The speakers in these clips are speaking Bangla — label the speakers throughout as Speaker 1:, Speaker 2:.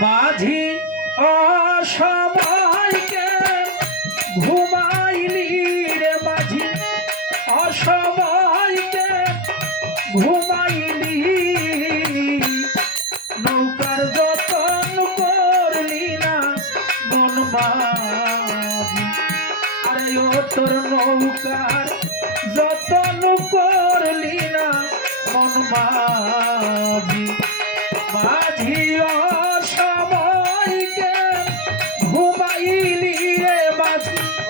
Speaker 1: মাঝি অসবাইকে ঘুমাইলি রে মাঝি। অসবাইকে ঘুমাইলি। নৌকার যতন করলি না মন আরে ও তোর নৌকার যতন করলি না মন মাঝি।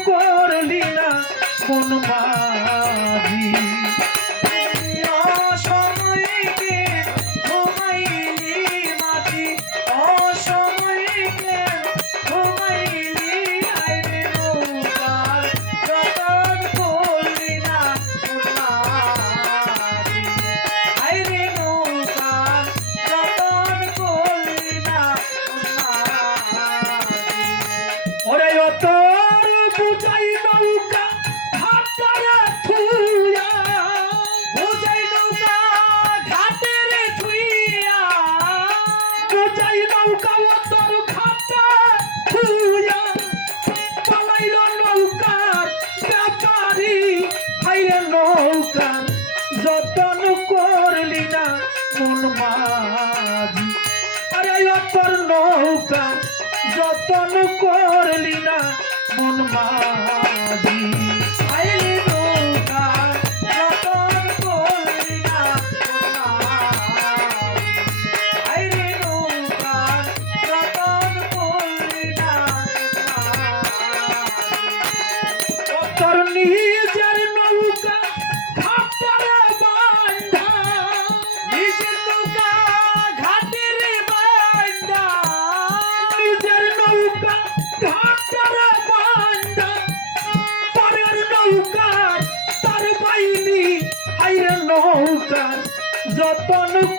Speaker 1: করলি না কোন মা তোর নৌকা যতন করলি না মন মাঝি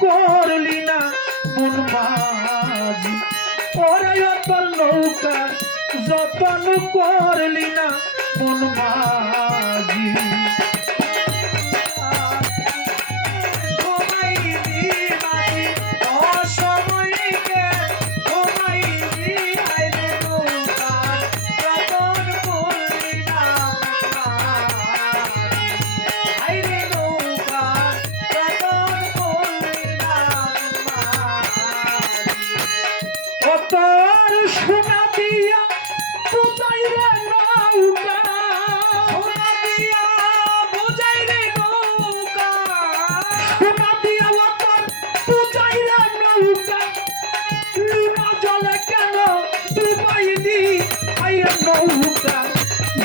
Speaker 1: করলি না বুনবাজি ওরে অতল নৌকা যতন করলি না
Speaker 2: বুনবাজি সোনা দিয়া বুঝাই রে নৌকা।
Speaker 1: সোনা দিয়া বুঝাই রে নৌকা।
Speaker 2: সোনা দিয়া
Speaker 1: লতন বুঝাই রে নৌকা। লুনা জলে কেন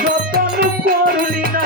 Speaker 1: যতন করলি না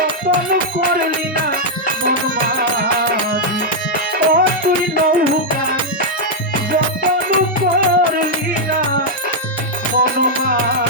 Speaker 1: যতন করলি না বনবাজি ও তুই নৌকা যতন করলি না বনবাজি